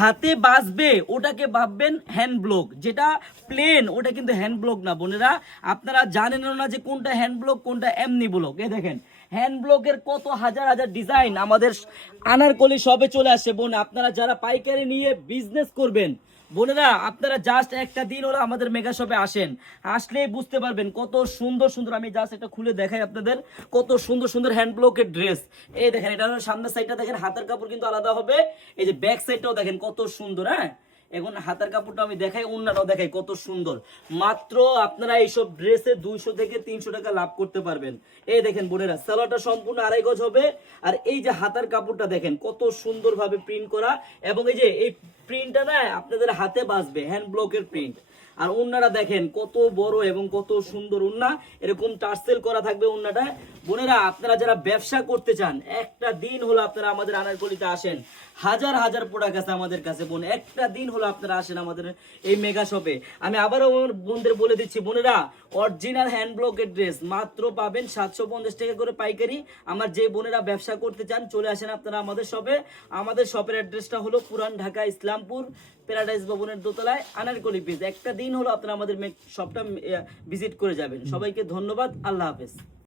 হাতে বাজবে ওটাকে ভাববেন হ্যান্ড ব্লক, যেটা প্লেন ওটা কিন্তু হ্যান্ড ব্লক না বোনেরা। আপনারা জানেন না যে কোনটা হ্যান্ড ব্লক কোনটা এমনি ব্লক। এই দেখেন হ্যান্ড ব্লকের কত হাজার হাজার ডিজাইন আমাদের আনারকলি সবে চলে আসছে বোন। আপনারা যারা পাইকারি নিয়ে বিজনেস করবেন বোনেরা, আপনারা জাস্ট একটা দিন হলো আমাদের মেগা শপে আসেন, আসলেই বুঝতে পারবেন কত সুন্দর সুন্দর। আমি জাস্ট একটা খুলে দেখাই আপনাদের, কত সুন্দর সুন্দর হ্যান্ড ব্লকের ড্রেস। এই দেখেন এটা হলো সামনের সাইডটা দেখেন, হাতের কাপড় কিন্তু আলাদা হবে। এই যে ব্যাক সাইডটাও দেখেন কত সুন্দর। হ্যাঁ, এখন হাতের কাপড়টা আমি দেখাই, ওন্নাটাও দেখাই কত সুন্দর। মাত্র আপনারা এইসব ড্রেসে 200 থেকে 300 টাকা লাভ করতে পারবেন। এই দেখেন বোনেরা, সালোয়ারটা সম্পূর্ণ 2.5 গজ হবে। আর এই যে হাতের কাপড়টা দেখেন কত সুন্দর ভাবে প্রিন্ট করা, এবং এই যে এই প্রিন্টটা না আপনাদের হাতে বাজবে, হ্যান্ড ব্লকের প্রিন্ট। আর ওন্নাটা দেখেন কত বড় এবং কত সুন্দর ওন্না, এরকম টার্সেল করা থাকবে ওন্নাটা। বোনেরা আপনারা যারা ব্যবসা করতে চান, একটা দিন হলো আপনারা আমাদের আনারকলিতে আসেন, হাজার হাজার প্রোডাক্ট আছে আমাদের কাছে বোন। একটা দিন হলো আপনারা আসেন আমাদের এই মেগা শপে। আমি আবারও আমার বোনদের বলে দিচ্ছি বোনেরা, অরিজিনাল হ্যান্ড ব্লকের ড্রেস মাত্র পাবেন 750 টাকা করে পাইকারি। আমার যে বোনেরা ব্যবসা করতে চান চলে আসেন আপনারা আমাদের শপে। আমাদের শপের অ্যাড্রেসটা হলো পুরান ঢাকা ইসলামপুর প্যারাডাইস ভবনের দোতলায় আনারকলি পেজ। একটা দিন হলো আপনারা আমাদের শপটা ভিজিট করে যাবেন। সবাইকে ধন্যবাদ, আল্লাহ হাফেজ।